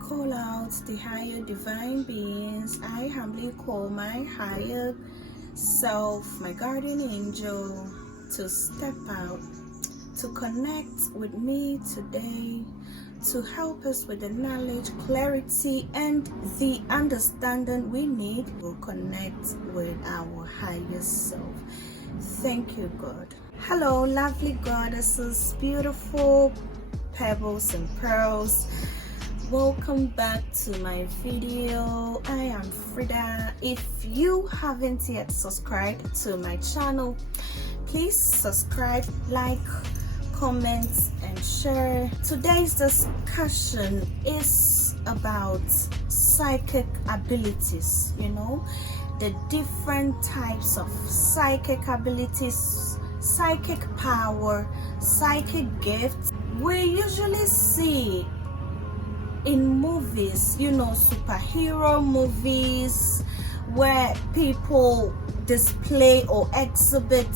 call out the higher divine beings. I humbly call my higher self, my guardian angel, to step out, to connect with me today, to help us with the knowledge, clarity, and the understanding we need to connect with our higher self. Thank you, God. Hello, lovely goddesses, beautiful pebbles and pearls. Welcome back to my video. I am Frida. If you haven't yet subscribed to my channel, please subscribe, like, comment, and share. Today's discussion is about psychic abilities, the different types of psychic abilities, psychic power, psychic gifts we usually see in movies, superhero movies where people display or exhibit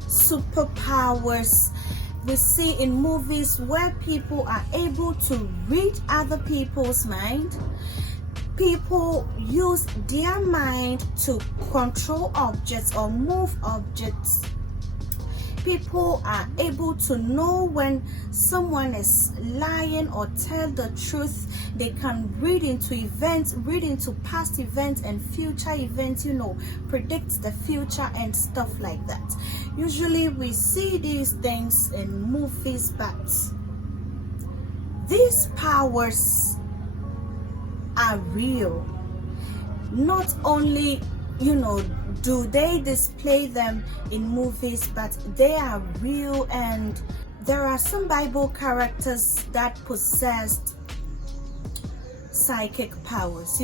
superpowers. We see in movies where people are able to read other people's mind. People use their mind to control objects or move objects. People are able to know when someone is lying or tell the truth. They can read into events, read into past events and future events, predict the future and stuff like that. Usually we see these things in movies, but these powers are real. Not only do they display them in movies, but they are real, and there are some Bible characters that possessed psychic powers.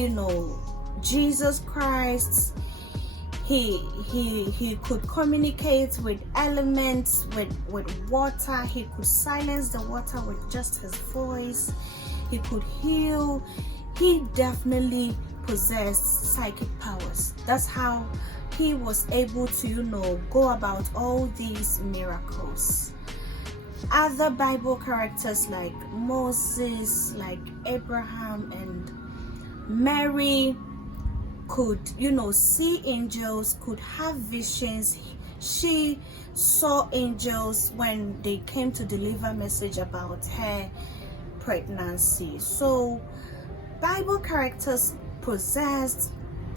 Jesus Christ, he could communicate with elements, with water. He could silence the water with just his voice. He could heal. He definitely possessed psychic powers. That's how he was able to go about all these miracles. Other Bible characters like Moses, like Abraham and Mary could see angels, could have visions. She saw angels when they came to deliver a message about her pregnancy. So Bible characters possessed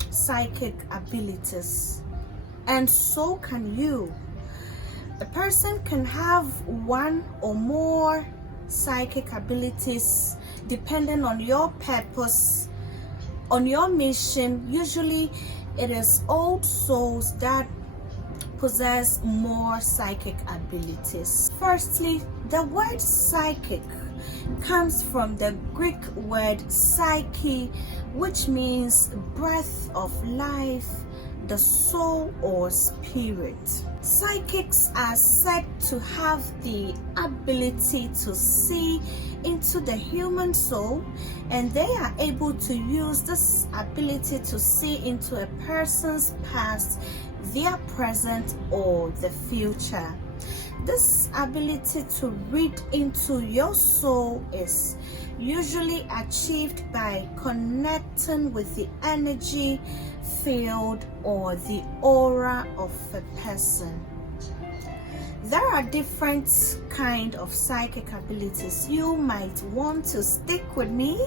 psychic abilities, and so can you. A person can have one or more psychic abilities depending on your purpose, on your mission. Usually it is old souls that possess more psychic abilities. Firstly, the word psychic comes from the Greek word psyche, which means breath of life, the soul or spirit. Psychics are said to have the ability to see into the human soul, and they are able to use this ability to see into a person's past, their present, or the future. This ability to read into your soul is usually achieved by connecting with the energy field or the aura of a person. There are different kinds of psychic abilities. You might want to stick with me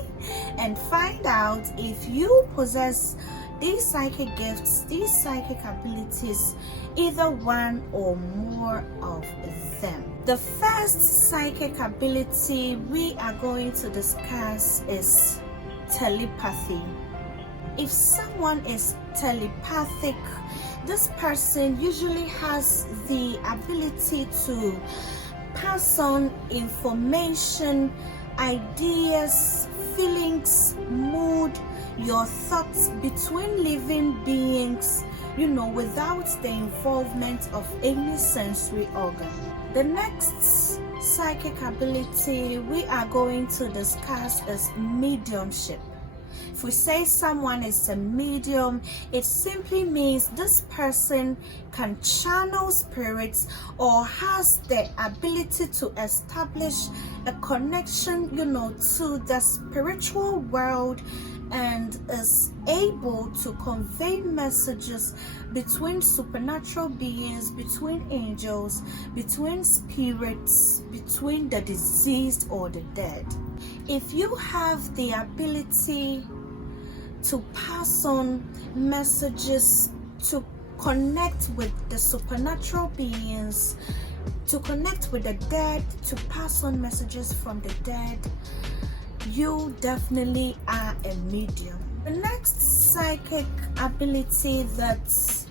and find out if you possess these psychic gifts, these psychic abilities, either one or more of them. The first psychic ability we are going to discuss is telepathy. If someone is telepathic, this person usually has the ability to pass on information, ideas, feelings, mood, your thoughts between living beings, without the involvement of any sensory organ. The next psychic ability we are going to discuss is mediumship. If we say someone is a medium, it simply means this person can channel spirits or has the ability to establish a connection, to the spiritual world, and is able to convey messages between supernatural beings, between angels, between spirits, between the deceased or the dead. If you have the ability to pass on messages, to connect with the supernatural beings, to connect with the dead, to pass on messages from the dead, you definitely are a medium. The next psychic ability that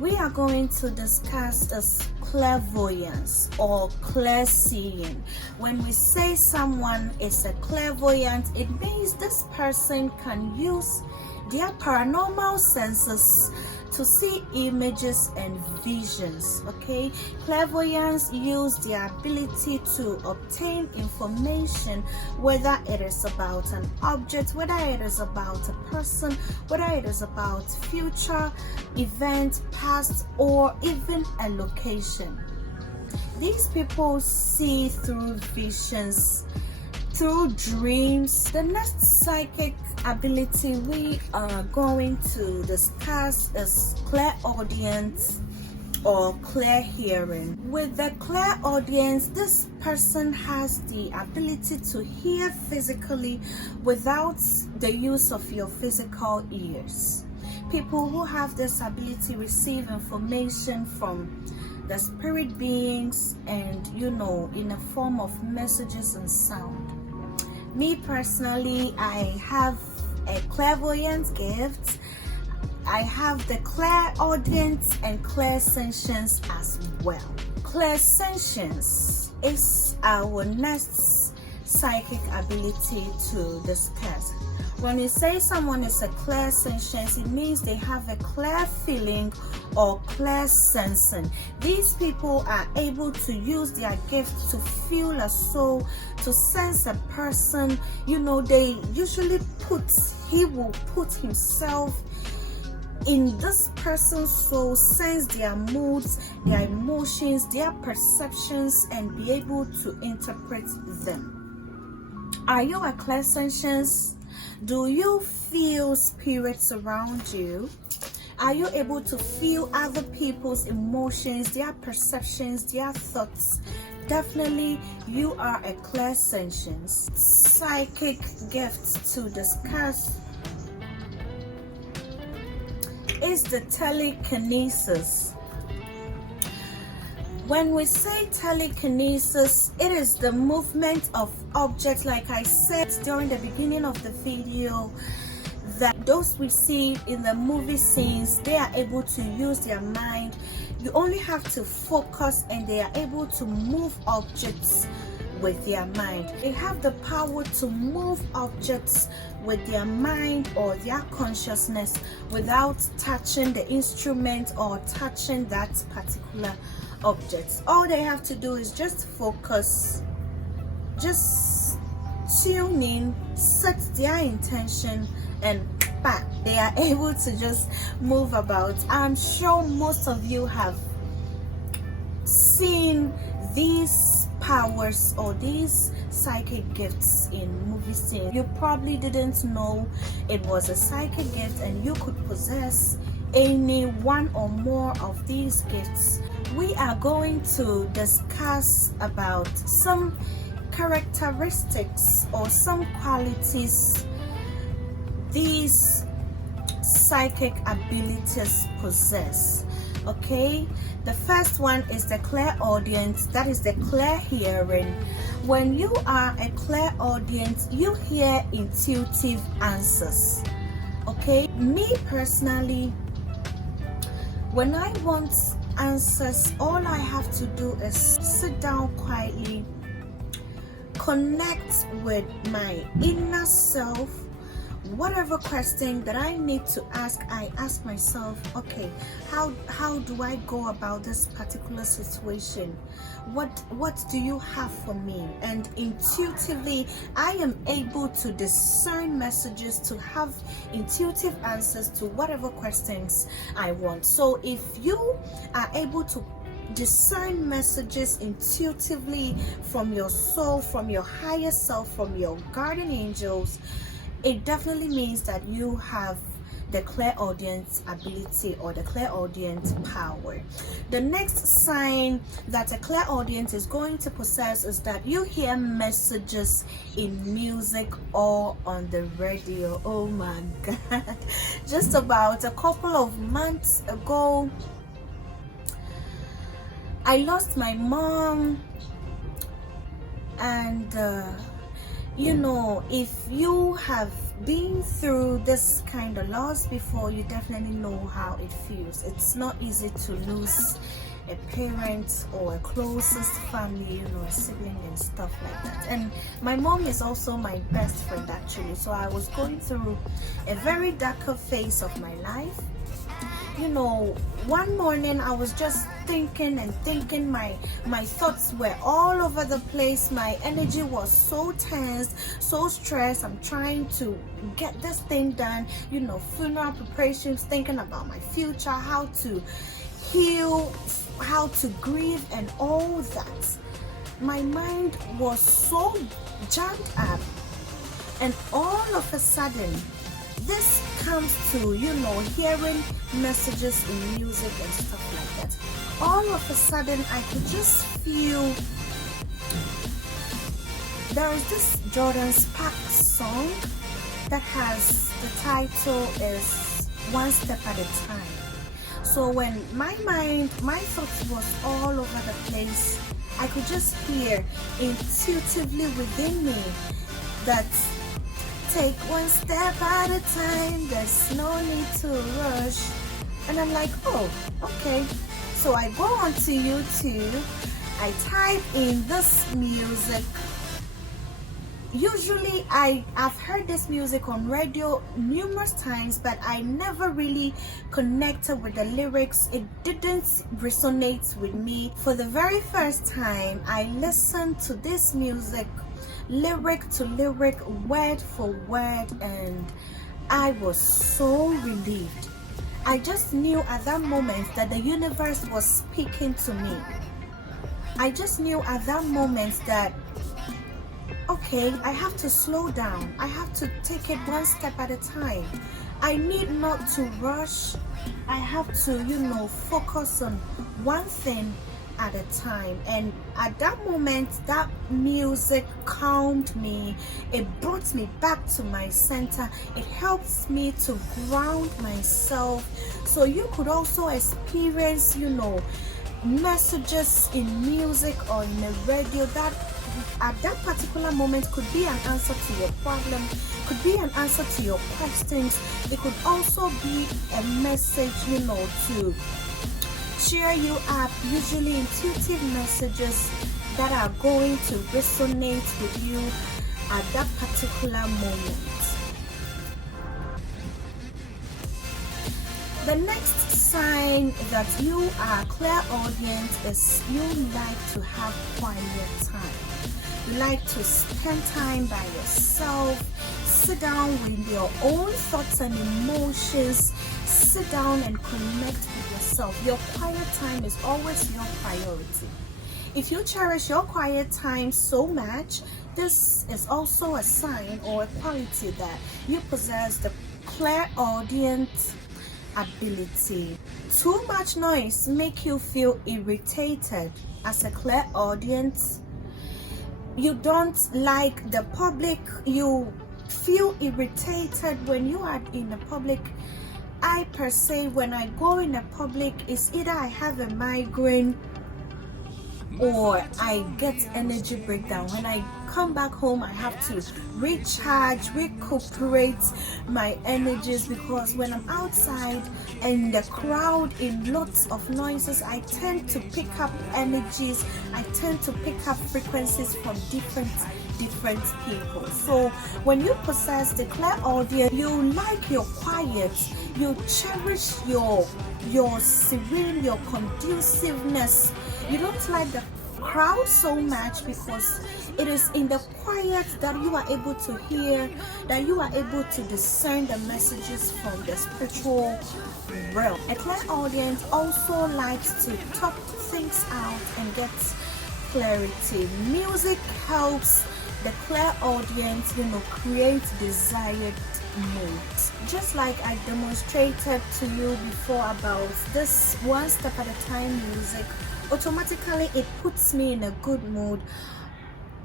we are going to discuss is clairvoyance or clairseeing. When we say someone is a clairvoyant, it means this person can use their paranormal senses to see images and visions. Okay, clairvoyants use their ability to obtain information, whether it is about an object, whether it is about a person, whether it is about future events, past, or even a location. These people see through visions, through dreams. The next psychic ability we are going to discuss is clairaudience or clairhearing. With the clairaudience, this person has the ability to hear physically without the use of your physical ears. People who have this ability receive information from the spirit beings and in a form of messages and sound. Me personally, I have a clairvoyance gift. I have the clairaudience and clairsentience as well. Clairsentience is our next psychic ability to discuss. When you say someone is a clairsentient, it means they have a clear feeling or clear sensing. These people are able to use their gift to feel a soul, to sense a person. They usually he will put himself in this person's soul, sense their moods, their emotions, their perceptions, and be able to interpret them. Are you a clairsentient? Do you feel spirits around you? Are you able to feel other people's emotions, their perceptions, their thoughts? Definitely, you are a clairsentient. Psychic gifts to discuss is the telekinesis. When we say telekinesis, it is the movement of objects, like I said during the beginning of the video, that those we see in the movie scenes, they are able to use their mind. You only have to focus and they are able to move objects with their mind. They have the power to move objects with their mind or their consciousness without touching the instrument or touching that particular object. All they have to do is just focus, just tune in, set their intention, and back, they are able to just move about. I'm sure most of you have seen these powers or these psychic gifts in movie scenes. You probably didn't know it was a psychic gift and you could possess any one or more of these gifts. We are going to discuss about some characteristics or some qualities these psychic abilities possess. Okay, the first one is the clairaudience, that is the clairhearing. When you are a clairaudience, you hear intuitive answers. Okay, me personally, when I want answers, all I have to do is sit down quietly, connect with my inner self, whatever question that I need to ask, I ask myself, okay, how do I go about this particular situation? What do you have for me? And intuitively, I am able to discern messages, to have intuitive answers to whatever questions I want. So if you are able to discern messages intuitively from your soul, from your higher self, from your guardian angels, it definitely means that you have the clairaudience ability or the clairaudience power. The next sign that a clairaudience is going to possess is that you hear messages in music or on the radio. Oh my God. Just about a couple of months ago, I lost my mom, and you know, if you have been through this kind of loss before, you definitely know how it feels. It's not easy to lose a parent or a closest family, you know, a sibling and stuff like that. And my mom is also my best friend actually, so I was going through a very darker phase of my life. You know, one morning I was just thinking and thinking, my thoughts were all over the place. My energy was so tense, so stressed. I'm trying to get this thing done, you know, funeral preparations, thinking about my future, how to heal, how to grieve and all that. My mind was so jammed up, and all of a sudden this comes to, you know, hearing messages in music and stuff like that. All of a sudden I could just feel, there is this Jordin Sparks song that has, the title is One Step at a Time. So when my mind, my thoughts was all over the place, I could just hear intuitively within me that take one step at a time, there's no need to rush. And I'm like, oh, okay. So I go on to YouTube, I type in this music. Usually I've heard this music on radio numerous times, but I never really connected with the lyrics. It didn't resonate with me. For the very first time, I listened to this music lyric to lyric, word for word, and I was so relieved. I just knew at that moment that the universe was speaking to me. I just knew at that moment that, okay, I have to slow down. I have to take it one step at a time. I need not to rush. I have to, you know, focus on one thing at a time. And at that moment, that music calmed me. It brought me back to my center. It helps me to ground myself. So you could also experience, you know, messages in music or in the radio that at that particular moment could be an answer to your problem, could be an answer to your questions. It could also be a message, you know, to cheer you up, usually intuitive messages that are going to resonate with you at that particular moment. The next sign that you are clairaudient is you like to have quiet time. You like to spend time by yourself, sit down with your own thoughts and emotions, sit down and connect with yourself. Your quiet time is always your priority. If you cherish your quiet time so much, this is also a sign or a quality that you possess the clairaudient ability. Too much noise make you feel irritated. As a clairaudient, you don't like the public. You feel irritated when you are in the public. I per se, when I go in the public, it's either I have a migraine or I get energy breakdown. When I come back home, I have to recharge, recuperate my energies, because when I'm outside and the crowd in lots of noises, I tend to pick up energies, I tend to pick up frequencies from different people. So when you possess the clairaudience, you like your quiet, you cherish your serene, your conduciveness. You don't like the crowd so much, because it is in the quiet that you are able to hear, that you are able to discern the messages from the spiritual realm. A clairaudience also likes to talk things out and get clarity. Music helps the clairaudience, create desired moods. Just like I demonstrated to you before about this one step at a time music, automatically it puts me in a good mood.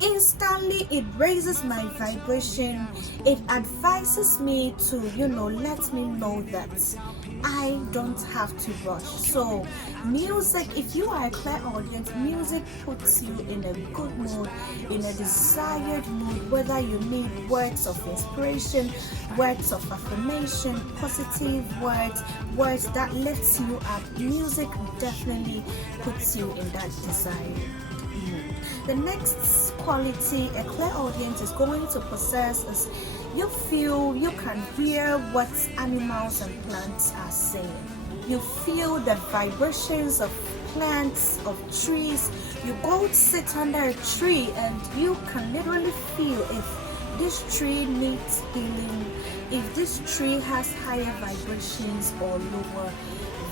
Instantly it raises my vibration. It advises me to let me know that I don't have to rush. So music, if you are a clairaudience, music puts you in a good mood, in a desired mood, whether you need words of inspiration, words of affirmation, positive words that lifts you up. Music definitely puts you in that desired mood. The next quality a clairaudience is going to possess is you can hear what animals and plants are saying. You feel the vibrations of plants, of trees. You go sit under a tree and you can literally feel if this tree needs healing, if this tree has higher vibrations or lower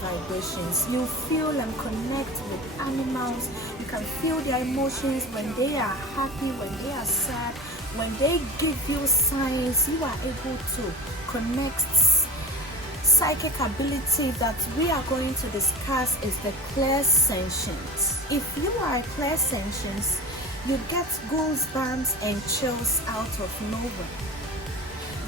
vibrations. You feel and connect with animals. You can feel their emotions when they are happy, when they are sad, when they give you signs. You are able to connect. Psychic ability that we are going to discuss is the clairsentience. If you are a clairsentient, you get goosebumps and chills out of nowhere.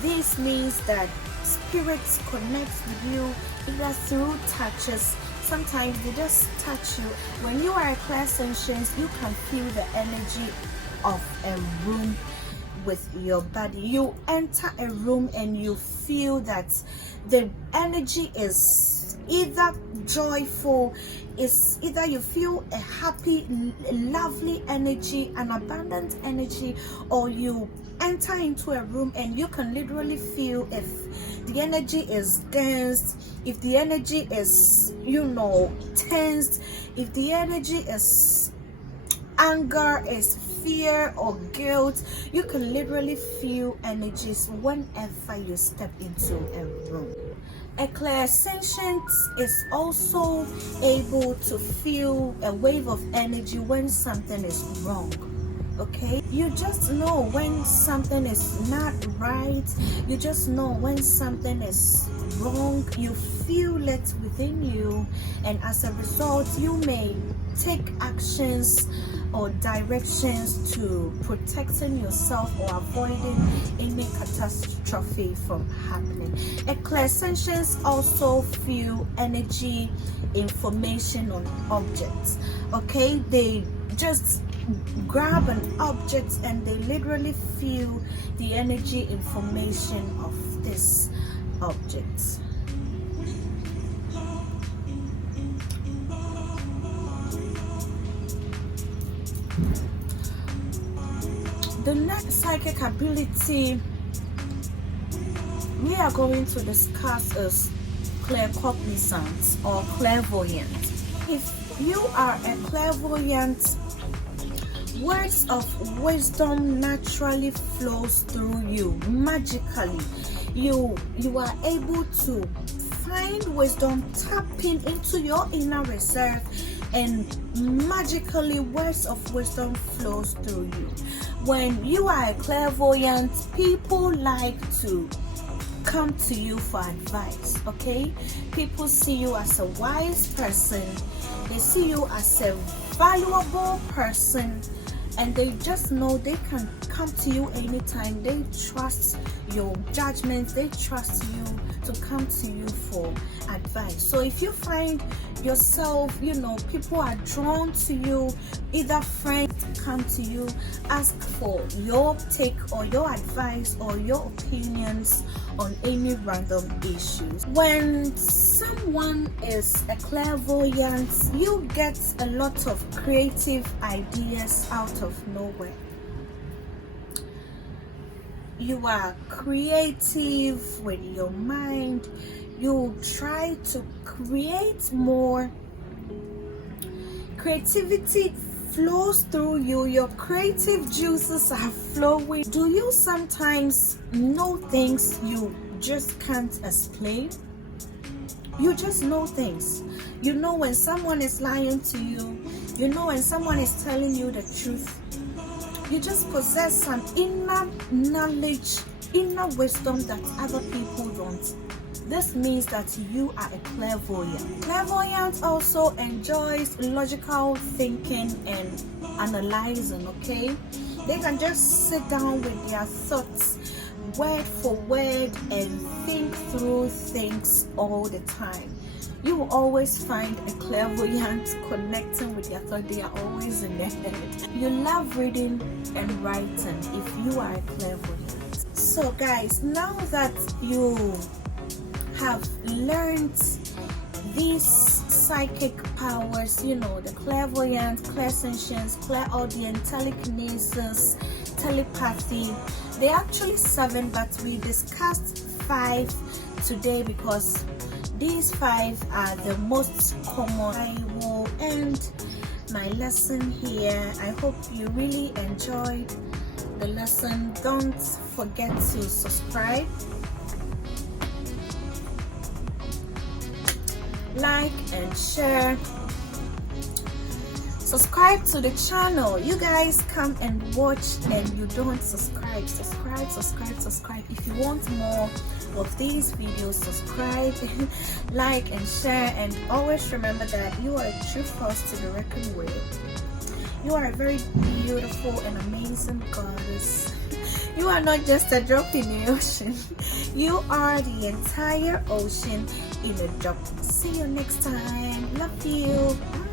This means that spirits connect with you either through touches. Sometimes they just touch you. When you are a clairsentient, you can feel the energy of a room with your body. You enter a room and you feel that the energy is either joyful, is either you feel a happy, lovely energy, an abundant energy, or you enter into a room and you can literally feel if the energy is dense, if the energy is tensed, if the energy is anger, is fear or guilt. You can literally feel energies whenever you step into a room. A clairsentient is also able to feel a wave of energy when something is wrong. Okay, you just know when something is not right. You just know when something is wrong. You feel it within you, and as a result you may take actions or directions to protecting yourself or avoiding any catastrophe from happening. A clairsentients also feel energy, information on objects. Okay, they just grab an object and they literally feel the energy, information of this object. The next psychic ability we are going to discuss is claircognizance or clairvoyant. If you are a clairvoyant, words of wisdom naturally flows through you magically. You are able to find wisdom, tapping into your inner reserve, and magically words of wisdom flows through you. When you are a clairvoyant, people like to come to you for advice. Okay, people see you as a wise person, they see you as a valuable person, and they just know they can come to you anytime. They trust your judgment, they trust you to to come to you for advice. So if you find yourself, people are drawn to you, either friends come to you, ask for your take or your advice or your opinions on any random issues. When someone is a clairvoyant, you get a lot of creative ideas out of nowhere. You are creative with your mind. You try to create more. Creativity flows through you. Your creative juices are flowing. Do you sometimes know things you just can't explain? You just know things. You know when someone is lying to you. You know when someone is telling you the truth. You just possess some inner knowledge, inner wisdom that other people don't. This means that you are a clairvoyant. Clairvoyant also enjoys logical thinking and analyzing, okay? They can just sit down with their thoughts word for word and think through things all the time. You will always find a clairvoyant connecting with their thought. They are always in their head. You love reading and writing if you are a clairvoyant. So guys, now that you have learned these psychic powers, the clairvoyance, clairsentience, clairaudient, telekinesis, telepathy, they're actually 7, but we discussed 5 today because these 5 are the most common. I will end my lesson here. I hope you really enjoyed the lesson. Don't forget to subscribe, like and share. Subscribe to the channel. You guys come and watch and you don't subscribe. Subscribe. If you want more of these videos, subscribe, like and share, and always remember that you are a true force to be reckoned with. You are a very beautiful and amazing goddess. You are not just a drop in the ocean. You are the entire ocean in a drop. See you next time. Love you. Bye.